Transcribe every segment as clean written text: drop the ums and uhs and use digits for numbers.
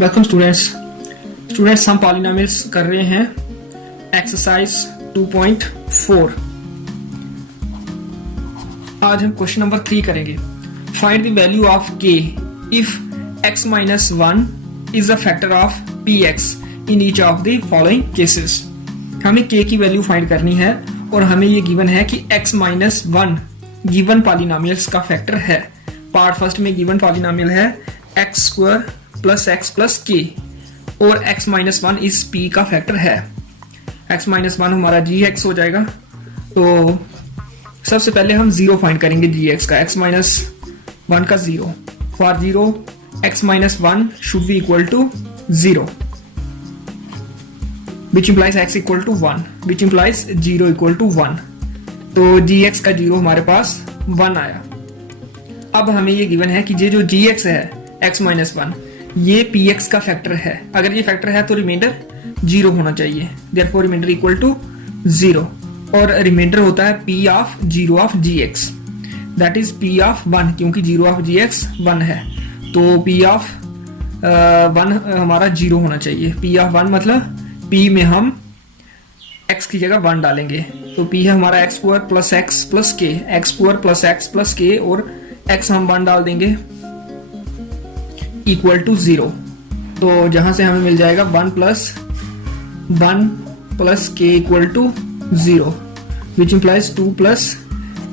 Welcome students हम polynomials कर रहे हैं एक्सरसाइज 2.4। आज हम क्वेश्चन नंबर 3 करेंगे। Find the value of k if x minus 1 is a factor of px in each of the following cases। हमें k की वैल्यू फाइंड करनी है और हमें ये गिवन है कि x minus 1 गिवन पॉलिनोमियल्स का फैक्टर है। पार्ट फर्स्ट में गिवन पॉलिनोमियल है x square plus x plus k और x माइनस 1 इस p का फैक्टर है। x माइनस 1 हमारा gx हो जाएगा। तो सबसे पहले हम जीरो फाइंड करेंगे gx का, x माइनस 1 का zero. For zero x minus 1 should be equal to 0 which implies x equal to 1 which implies 0 equal to 1। तो gx का जीरो हमारे पास 1 आया। अब हमें ये गिवन है कि ये जो gx है x माइनस 1 ये px का फैक्टर है। अगर ये फैक्टर है तो रिमाइंडर 0 होना चाहिए, देयरफॉर रिमाइंडर इक्वल टू 0 और रिमाइंडर होता है p of 0 of gx that is p of 1 क्योंकि 0 ऑफ gx 1 है तो p ऑफ 1 हमारा 0 होना चाहिए। p ऑफ 1 मतलब p में हम x की जगह 1 डालेंगे तो p है हमारा x square plus x plus k, x square plus x plus k और x हम 1 डाल देंगे इक्वल टू 0। तो जहां से हमें मिल जाएगा 1 plus k equal to 0 which implies 2 plus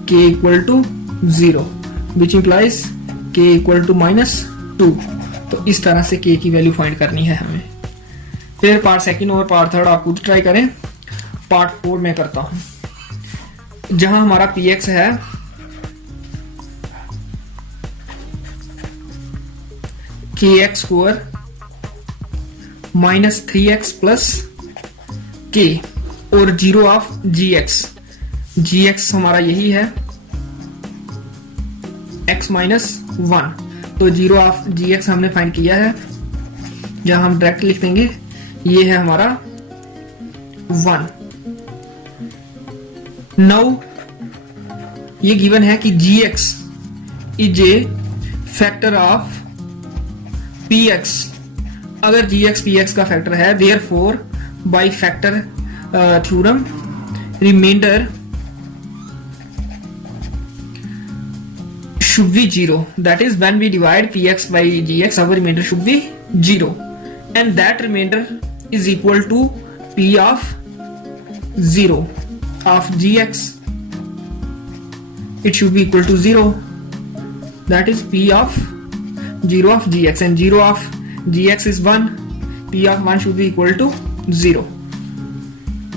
k equal to 0 which implies k equal to -2। तो इस तरह से k की वैल्यू फाइंड करनी है हमें। फिर पार्ट सेकंड और पार्ट थर्ड आप खुद ट्राई करें। पार्ट 4 में करता हूं जहां हमारा px है kx square minus 3x plus k और 0 ऑफ gx हमारा यही है x माइनस 1। तो 0 ऑफ gx हमने फाइंड किया है, जहां हम डायरेक्ट लिख देंगे ये है हमारा 1। नाउ ये गिवन है कि gx is a factor of px। अगर gx px का फैक्टर है therefore by factor theorem remainder should be 0, that is when we divide px by gx our remainder should be 0 and that remainder is equal to p of 0 of gx, it should be equal to 0 that is p of 0 of gx and 0 of gx is 1, p of 1 should be equal to 0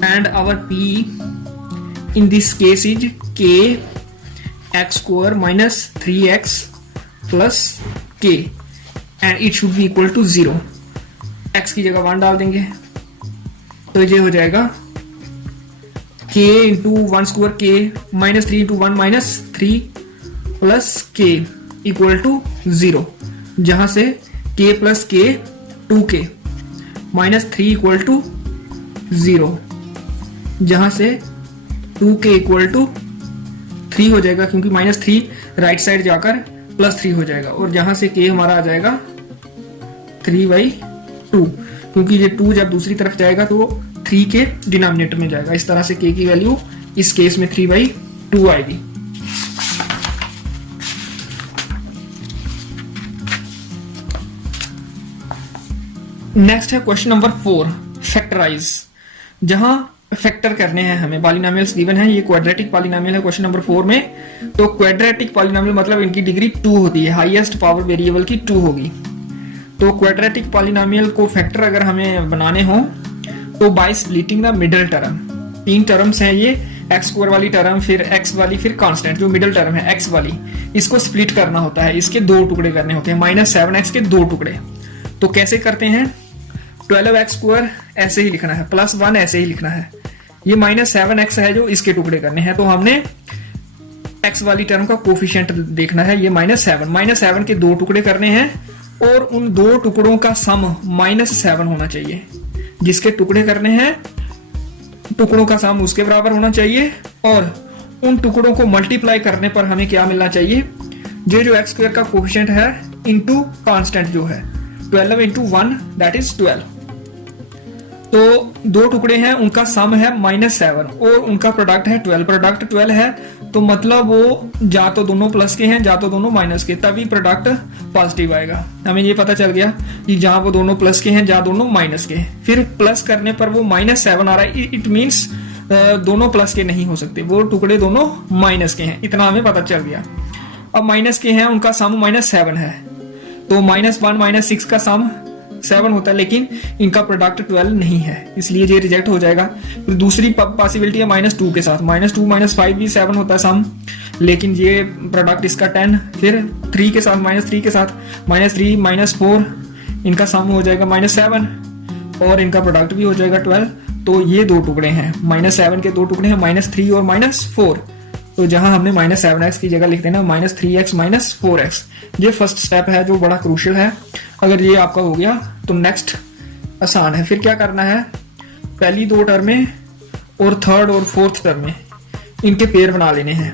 and our p in this case is k x square minus 3x plus k and it should be equal to 0। x की जगह 1 डाल देंगे तो ये हो जाएगा k into 1 square k minus 3 into 1 minus 3 plus k equal to 0, जहां से k plus k 2k minus 3 equal to 0, जहां से 2k इक्वल टू 3 हो जाएगा क्योंकि -3 राइट साइड जाकर +3 हो जाएगा और जहां से k हमारा आ जाएगा 3/2 क्योंकि ये 2 जब दूसरी तरफ जाएगा तो 3 के डिनोमिनेटर में जाएगा। इस तरह से k की वैल्यू इस केस में 3/2 आएगी। नेक्स्ट है क्वेश्चन नंबर 4 फैक्टराइज, जहां फैक्टर करने हैं हमें। पॉलिनोमियल्स गिवन है, ये क्वाड्रेटिक पॉलिनोमियल है क्वेश्चन नंबर 4 में। तो क्वाड्रेटिक पॉलिनोमियल मतलब इनकी डिग्री 2 होती है, हाईएस्ट पावर वेरिएबल की 2 होगी। तो क्वाड्रेटिक पॉलिनोमियल को फैक्टर अगर हमें बनाने हो तो by splitting the middle term, 3 terms हैं ये, x स्क्वायर वाली टर्म फिर x वाली फिर कांस्टेंट जो मिडिल टर्म है x वाली, इसको स्प्लिट करना होता है, इसके 2 टुकड़े करने होते हैं, -7x के 2 टुकड़े। तो कैसे करते हैं? 12x स्क्वायर ऐसे ही लिखना है, +1 ऐसे ही लिखना है, ये -7x है जो इसके टुकड़े करने हैं। तो हमने x वाली टर्म का कोफिशिएंट देखना है, ये -7 के 2 टुकड़े करने हैं और उन 2 टुकड़ों का सम -7 होना चाहिए। जिसके टुकड़े करने हैं टुकड़ों का सम उसके बराबर होना चाहिए और उन टुकड़ों को मल्टीप्लाई करने पर हमें क्या मिलना चाहिए, जो x स्क्वायर का कोफिशिएंट है इनटू कांस्टेंट जो है 12 इंटू 1 दैट इज 12। तो दो टुकड़े हैं, उनका सम है -7 और उनका प्रोडक्ट है 12। प्रोडक्ट 12 है तो मतलब वो जा तो दोनों प्लस के हैं, जा तो दोनों माइनस के, तभी प्रोडक्ट पॉजिटिव आएगा। हमें ये पता चल गया कि जहां वो दोनों प्लस के हैं, जहां दोनों माइनस के। फिर प्लस करने पर वो -7 आ रहा है, इट मीन्स दोनों प्लस के नहीं हो सकते, वो टुकड़े दोनों माइनस के हैं, इतना हमें पता चल गया। अब माइनस के हैं, उनका सम -7 है, तो -1 -6 का सम 7 होता है, लेकिन इनका प्रोडक्ट 12 नहीं है, इसलिए ये रिजेक्ट हो जाएगा। फिर दूसरी पॉसिबिलिटी है -2 के साथ, -2 -5 भी 7 होता है सम, लेकिन ये प्रोडक्ट इसका 10। फिर 3 के साथ, -3 के साथ, -3 -4 इनका सम हो जाएगा -7 और इनका प्रोडक्ट भी हो जाएगा 12। तो ये दो टुकड़े हैं, -7 के दो टुकड़े हैं, -3 और -4। तो जहां हमने -7x की जगह लिखते हैं ना -3x -4x। ये फर्स्ट स्टेप है जो बड़ा क्रूशियल है। अगर ये आपका हो गया तो नेक्स्ट आसान है। फिर क्या करना है, पहली दो टर्में और थर्ड और फोर्थ टर्म में इनके पेयर बना लेने हैं।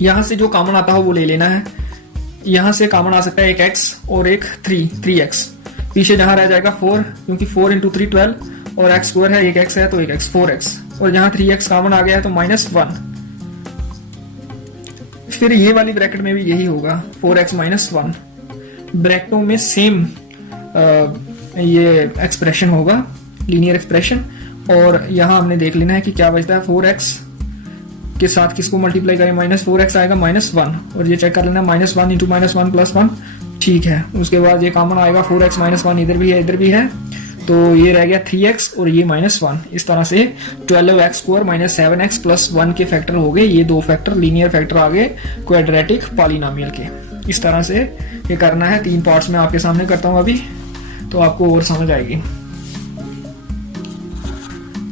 यहां से जो कॉमन आता है वो ले लेना है। यहां से कॉमन आ सकता है एक x और एक 3x। पीछे जहां रह जाएगा 4, क्योंकि 4 × 3 12 और x स्क्वायर है, एक x है तो एक x 4x, और जहां 3x कॉमन आ गया है तो -1। फिर ये वाली ब्रैकेट में भी यही होगा, 4x -1। ब्रैकेटों में सेम ये एक्सप्रेशन होगा, लीनियर एक्सप्रेशन। और यहां हमने देख लेना है कि क्या बचता है, 4x के साथ किसको मल्टीप्लाई करें, -4x आएगा -1, और ये चेक कर लेना -1 × -1 + 1 ठीक है। उसके बाद ये कॉमन आएगा 4x -1, इधर भी है इधर भी है, तो ये रह गया 3x और ये -1। इस तरह से 12x² - 7x + 1 के फैक्टर हो गए, ये दो फैक्टर लीनियर फैक्टर आ गए क्वाड्रेटिक पॉलिनोमियल के। इस तरह से ये करना है। 3 पार्ट्स में आपके सामने करता हूं अभी, तो आपको और समझ आएगी।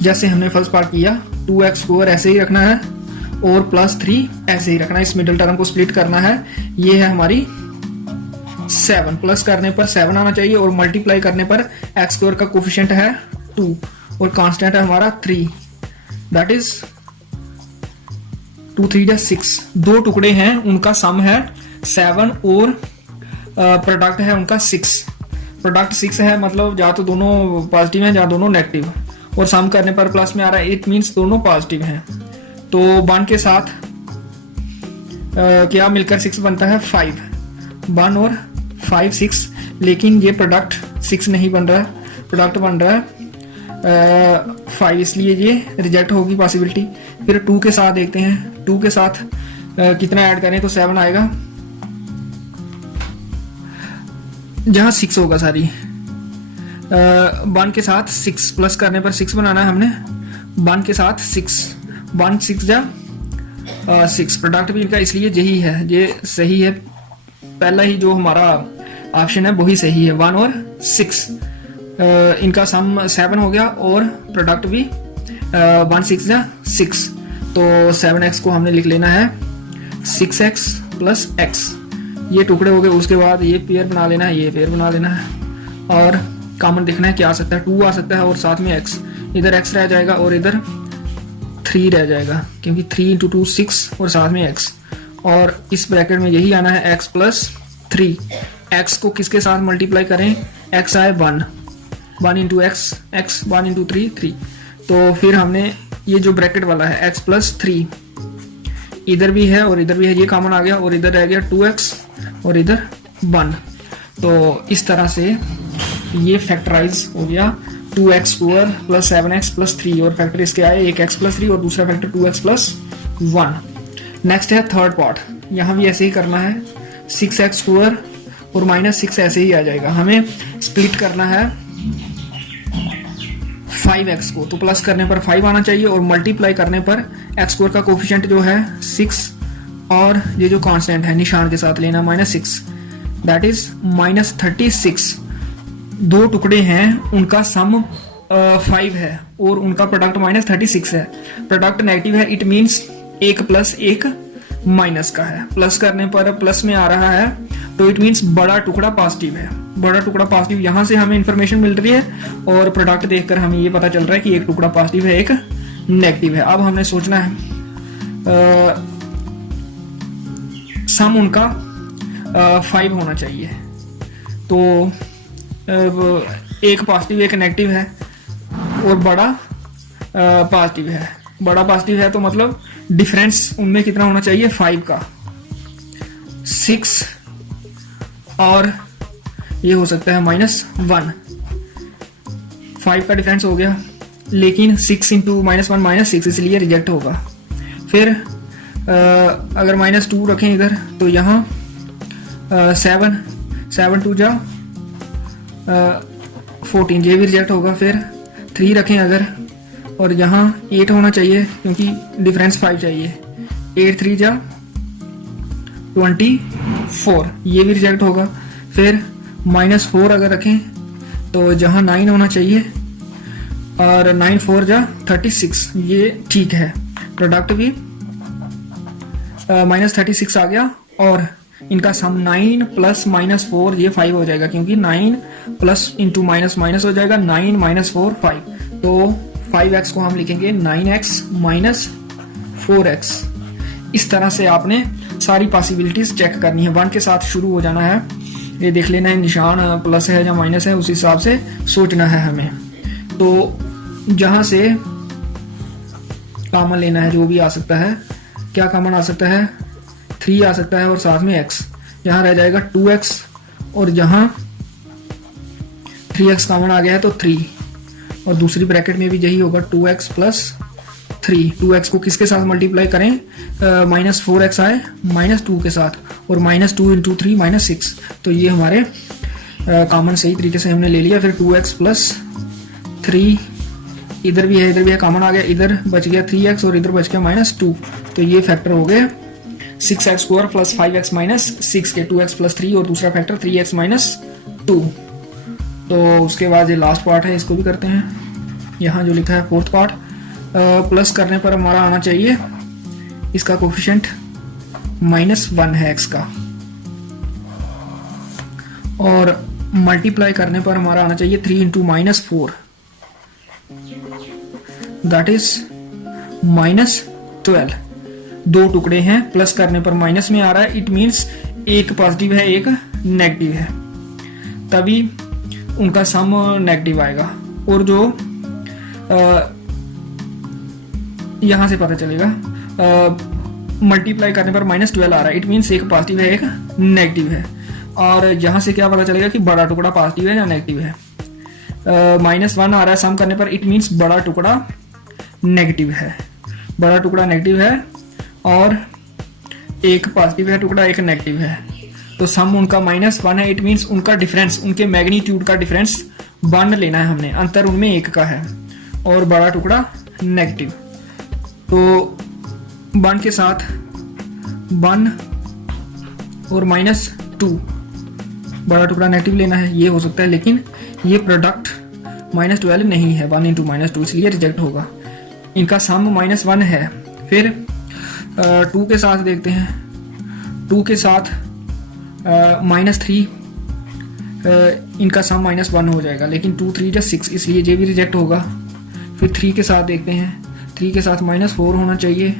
जैसे हमने फर्स्ट पार्ट किया, 2x² ऐसे ही रखना है और +3 ऐसे ही रखना है, इस मिडिल टर्म को स्प्लिट करना है। ये है हमारी 7, प्लस करने पर 7 आना चाहिए और मल्टीप्लाई करने पर x² का कोफिशिएंट है 2 और कांस्टेंट है हमारा 3, दैट इज 2 3 6। दो टुकड़े हैं, उनका सम है 7 और प्रोडक्ट है उनका 6। प्रोडक्ट 6 है, मतलब या तो दोनों पॉजिटिव हैं या दोनों नेगेटिव, और सम करने पर प्लस में आ रहा है, इट मींस दोनों पॉजिटिव हैं। तो 1 के साथ क्या मिलकर 6 बनता है 5, 1 और 5 6, लेकिन ये प्रोडक्ट 6 नहीं बन रहा है, प्रोडक्ट बन रहा है 5, इसलिए ये रिजेक्ट होगी पॉसिबिलिटी। फिर 2 के साथ देखते हैं, 2 के साथ कितना ऐड करें तो 7 आएगा, जहां 6 होगा सारी। 1 के साथ 6 प्लस करने पर 6 बनाना है हमने, 1 के साथ 6, 1 6 जा 6, प्रोडक्ट भी इनका इसलिए यही है, ये सही है। पहला ही जो हमारा ऑप्शन है वही सही है, 1 और 6। इनका सम 7 हो गया और प्रोडक्ट भी 1 6 जा 6, तो 7x को हमने लिख लेना है 6x + x। ये टुकड़े हो गए। उसके बाद ये पेयर बना लेना है, ये पेयर बना लेना है, और कॉमन देखना है क्या आ सकता है, 2 आ सकता है और साथ में x, इधर x रह जाएगा और इधर 3 रह जाएगा, क्योंकि 3 × 2 6 और साथ में x, और इस ब्रैकेट में यही आना है x + 3। x को किसके साथ मल्टीप्लाई करें, x आए 1 × x, x 1 × 3 3। तो फिर हमने ये जो ब्रैकेट वाला है x + 3, इधर भी है और इधर भी है, ये कॉमन आ गया, और इधर रह गया 2x और इधर 1। तो इस तरह से ये फैक्टराइज हो गया 2x² + 7x + 3, और फैक्टर इसके आए एक x + 3 और दूसरा फैक्टर 2x + 1। नेक्स्ट है थर्ड पार्ट, यहां भी ऐसे ही करना है, 6x² और -6 ऐसे ही आ जाएगा। हमें स्प्लिट करना है 5x को, तो प्लस करने पर 5 आना चाहिए और मल्टीप्लाई करने पर x² का कोफिशिएंट जो है 6 और ये जो कांस्टेंट है निशान के साथ लेना -6, दैट इज -36। दो टुकड़े हैं, उनका सम 5 है और उनका प्रोडक्ट -36 है। प्रोडक्ट नेगेटिव है, इट मींस 1 + 1 माइनस का है। प्लस करने पर प्लस में आ रहा है, तो इट मींस बड़ा टुकड़ा पॉजिटिव है। बड़ा टुकड़ा पॉजिटिव, यहां से हमें इंफॉर्मेशन मिल रही है और प्रोडक्ट देखकर हमें ये पता चल रहा है कि एक टुकड़ा पॉजिटिव है, एक नेगेटिव है। अब हमने सोचना है सम उनका 5 होना चाहिए। तो एक पॉजिटिव एक नेगेटिव है और बड़ा पॉजिटिव है। बड़ा पॉजिटिव है तो मतलब डिफरेंस उनमें कितना होना चाहिए, 5 का, 6 और ये हो सकता है -1। 5 का डिफरेंस हो गया, लेकिन 6 इंटू -1 -6 इसलिए रिजेक्ट होगा। फिर अगर -2 रखें इधर तो यहाँ 7 2 जा 14, ये भी रिजेक्ट होगा। फिर 3 रखें अगर, और यहाँ 8 होना चाहिए क्योंकि डिफरेंस 5 चाहिए। 8 3 जा 24, ये भी रिजेक्ट होगा। फिर -4 अगर रखें तो जहाँ 9 होना चाहिए, और 9 4 जा 36, ये ठीक है। प्रोडक्ट भी -36 आ गया, और इनका सम 9 प्लस -4 ये 5 हो जाएगा, क्योंकि 9 प्लस इंटू माइनस माइनस हो जाएगा, 9 -4 5। तो 5x को हम लिखेंगे 9x - 4x। इस तरह से आपने सारी पॉसिबिलिटीज चेक करनी है। 1 के साथ शुरू हो जाना है, ये देख लेना है निशान प्लस है या माइनस है, उस हिसाब से सोचना है हमें। तो जहां से कॉमन लेना है, जो भी आ सकता है, क्या कॉमन आ सकता है, 3 आ सकता है और साथ में x, यहाँ रह जाएगा 2x, और जहां 3x कॉमन आ गया है तो 3, और दूसरी ब्रैकेट में भी यही होगा 2x + 3। 2x को किसके साथ मल्टीप्लाई करें, -4x आए -2 के साथ, और -2 × 3 -6। तो ये हमारे कॉमन सही तरीके से हमने ले लिया। फिर 2x + 3 इधर भी है, इधर भी है, कॉमन आ गया, इधर बच गया 3x और इधर बच गया -2। तो ये फैक्टर हो गए 6x² + 5x - 6 के, 2x + 3, और दूसरा फैक्टर 3x - 2। तो उसके बाद ये लास्ट पार्ट है, इसको भी करते हैं। यहाँ जो लिखा है फोर्थ पार्ट, प्लस करने पर हमारा आना चाहिए, इसका कोफिशिएंट -1 है x का, और मल्टीप्लाई करने पर हमारा आना चाहिए 3 × -4, दैट इज -12। 2 टुकड़े हैं, प्लस करने पर माइनस में आ रहा है, इट मीन्स एक पॉजिटिव है एक नेगेटिव है, तभी उनका सम नेगेटिव आएगा। और जो यहां से पता चलेगा, मल्टीप्लाई करने पर -12 आ रहा है, इट मीन्स एक पॉजिटिव है एक नेगेटिव है। और यहां से क्या पता चलेगा कि बड़ा टुकड़ा पॉजिटिव है या नेगेटिव है। -1 आ रहा है सम करने पर, इट मीन्स बड़ा टुकड़ा नेगेटिव है, बड़ा टुकड़ा नेगेटिव है, और एक पॉजिटिव है टुकड़ा एक नेगेटिव है। तो सम उनका -1 है, इट मीन्स उनका डिफरेंस, उनके मैग्नीट्यूड का डिफरेंस 1 लेना है हमने, अंतर उनमें 1 का है, और बड़ा टुकड़ा नेगेटिव। तो 1 के साथ 1 और -2, बड़ा टुकड़ा नेगेटिव लेना है, ये हो सकता है, लेकिन ये प्रोडक्ट -12 नहीं है, 1 × -2, इसलिए रिजेक्ट होगा। इनका सम -1 है। फिर 2 के साथ देखते हैं, 2 के साथ -3, इनका सम -1 हो जाएगा, लेकिन 2 3 × 6, इसलिए ये भी रिजेक्ट होगा। फिर 3 के साथ देखते हैं, 3 के साथ -4 होना चाहिए,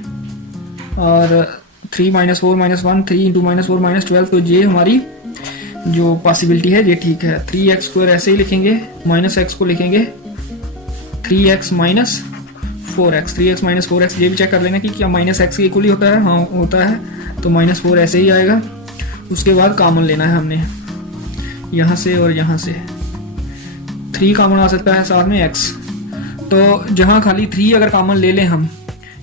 और 3 -4 -1, 3 × -4 -12। तो ये हमारी जो पॉसिबिलिटी है ये ठीक है। 3x² ऐसे ही लिखेंगे, -x को लिखेंगे 3x - 4x, 3x - 4x। ये भी चेक कर लेना कि क्या -x के इक्वल ही होता है, हाँ होता है, तो -4 ऐसे ही आएगा। उसके बाद कॉमन लेना है हमने, यहाँ से और यहाँ से 3 कॉमन आ सकता है, साथ में x। तो जहाँ खाली 3 अगर कॉमन ले लें हम,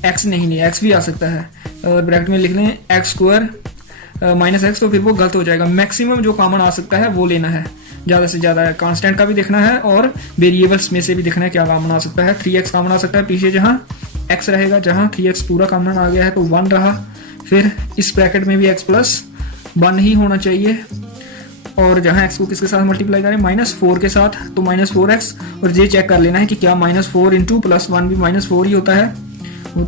x नहीं ले, x भी आ सकता है, और ब्रैकेट में लिख लें x² -x, तो फिर वो गलत हो जाएगा। मैक्सिमम जो कॉमन आ सकता है वो लेना है, ज़्यादा से ज़्यादा। कांस्टेंट का भी देखना है और वेरिएबल्स में से भी देखना है क्या कॉमन आ सकता है। 3x कॉमन आ सकता है, पीछे जहाँ x रहेगा, जहाँ 3x पूरा कॉमन आ गया है तो 1 रहा। फिर इस ब्रैकेट में भी x + 1 ही होना चाहिए, और जहाँ x को किसके साथ मल्टीप्लाई करें, -4 के साथ, तो -4x। और ये चेक कर लेना है कि क्या -4 × +1 भी -4 ही होता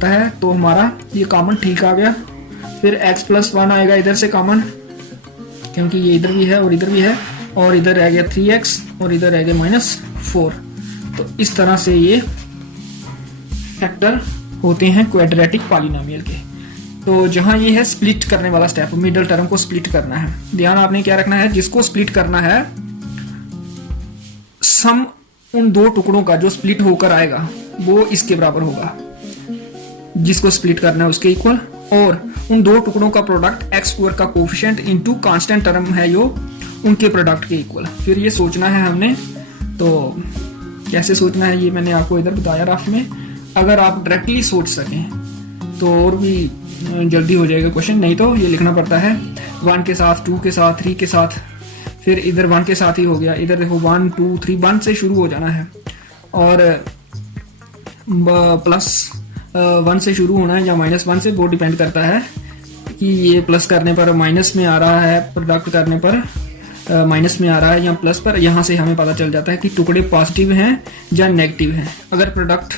है, तो हमारा ये कॉमन ठीक आ गया। फिर x + 1 आएगा इधर से कॉमन, क्योंकि ये इधर भी है और इधर भी है, और इधर रह गया 3x और इधर रह गया -4। तो इस तरह से ये फैक्टर होते हैं क्वाड्रेटिक पॉलिनोमियल के। तो जहां ये है स्प्लिट करने वाला स्टेप, मिडिल टर्म को स्प्लिट करना है। ध्यान आपने क्या रखना है, जिसको स्प्लिट करना है सम उन दो टुकड़ों का जो स्प्लिट होकर आएगा वो इसके बराबर होगा, जिसको स्प्लिट करना है उसके इक्वल, और उन दो टुकड़ों का प्रोडक्ट एक्स स्क्वायर का कोफिशिएंट इनटू कांस्टेंट टर्म है जो उनके प्रोडक्ट के इक्वल। फिर ये सोचना है हमने, तो कैसे सोचना है ये मैंने आपको इधर बताया रफ में। अगर आप डायरेक्टली सोच सकें तो और भी जल्दी हो जाएगा क्वेश्चन, नहीं तो ये लिखना पड़ता है 1 के साथ, 2 के साथ, 3 के साथ, फिर इधर 1 के साथ ही हो गया। इधर देखो 1 2 3 1 से शुरू हो जाना है, और प्लस 1 से शुरू होना है या -1 से, वो डिपेंड करता है कि ये प्लस करने पर माइनस में आ रहा है, प्रोडक्ट करने पर माइनस में आ रहा है या प्लस पर। यहाँ से हमें पता चल जाता है कि टुकड़े पॉजिटिव हैं या नेगेटिव हैं। अगर प्रोडक्ट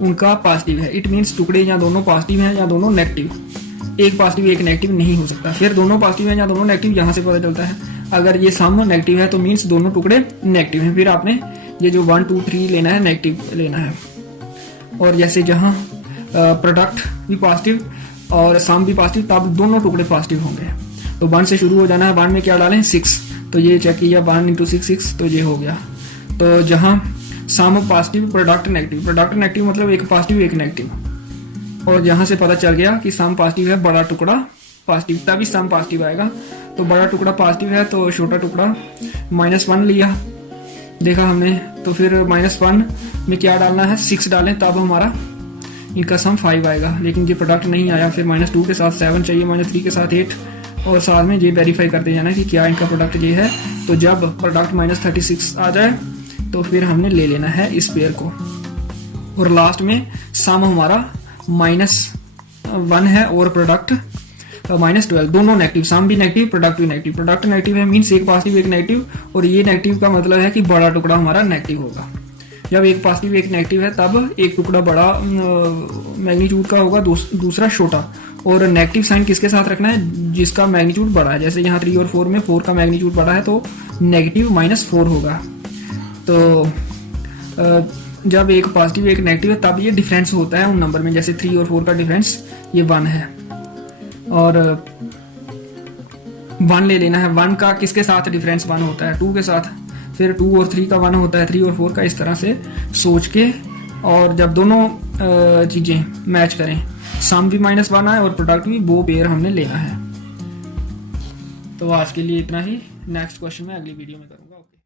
उनका पॉजिटिव है इट मीन्स टुकड़े या दोनों पॉजिटिव हैं या दोनों नेगेटिव। एक पॉजिटिव एक नेगेटिव नहीं हो सकता। फिर दोनों पॉजिटिव हैं या दोनों नेगेटिव, यहाँ से पता चलता है। अगर ये सम नेगेटिव है तो मीन्स दोनों टुकड़े नेगेटिव हैं। फिर आपने ये जो 1 2 3 लेना है नेगेटिव लेना है। और जैसे जहाँ प्रोडक्ट भी पॉजिटिव और सम भी पॉजिटिव, तब दोनों टुकड़े पॉजिटिव होंगे। तो 1 से शुरू हो जाना है। 1 में क्या डालें 6, तो ये चेक किया 1 × 6 6, तो ये हो गया। तो जहाँ sum positive product negative, product negative मतलब एक पॉजिटिव एक नेगेटिव, और यहाँ से पता चल गया कि सम पॉजिटिव है, बड़ा टुकड़ा पॉजिटिव, तभी सम पॉजिटिव आएगा। तो बड़ा टुकड़ा पॉजिटिव है तो छोटा टुकड़ा -1 लिया, देखा हमने। तो फिर -1 में क्या डालना है 6 डालें, तब हमारा इनका सम 5 आएगा। लेकिन ये प्रोडक्ट नहीं आया। फिर -2 के साथ 7 चाहिए, -3 के साथ 8, और साथ में ये वेरीफाई करते जाना कि क्या इनका प्रोडक्ट ये है। तो जब प्रोडक्ट -36 आ जाए तो फिर हमने ले लेना है इस पेयर को। और लास्ट में सम हमारा -1 है और प्रोडक्ट -12, दोनों नेगेटिव, सम भी नेगेटिव प्रोडक्ट भी नेगेटिव। प्रोडक्ट नेगेटिव है मीन्स एक पॉजिटिव एक नेगेटिव, और ये नेगेटिव का मतलब है कि बड़ा टुकड़ा हमारा नेगेटिव होगा। जब एक पॉजिटिव एक नेगेटिव है तब एक टुकड़ा बड़ा मैग्नीट्यूड का होगा, दूसरा छोटा। और नेगेटिव साइन किसके साथ रखना है, जिसका मैग्नीट्यूड बड़ा है। जैसे यहाँ 3 और 4 में 4 का मैग्नीट्यूड बड़ा है तो नेगेटिव -4 होगा। तो जब एक पॉजिटिव एक नेगेटिव है तब ये डिफरेंस होता है उन नंबर में। जैसे 3 और 4 का डिफरेंस ये 1 है, और 1 ले लेना है। 1 का किसके साथ डिफरेंस 1 होता है, 2 के साथ। फिर 2 और 3 का 1 होता है, 3 और 4 का। इस तरह से सोच के, और जब दोनों चीजें मैच करें, सम भी -1 आए और प्रोडक्ट भी, वो पेयर हमने लेना है। तो आज के लिए इतना ही। नेक्स्ट क्वेश्चन में अगली वीडियो में करूँगा।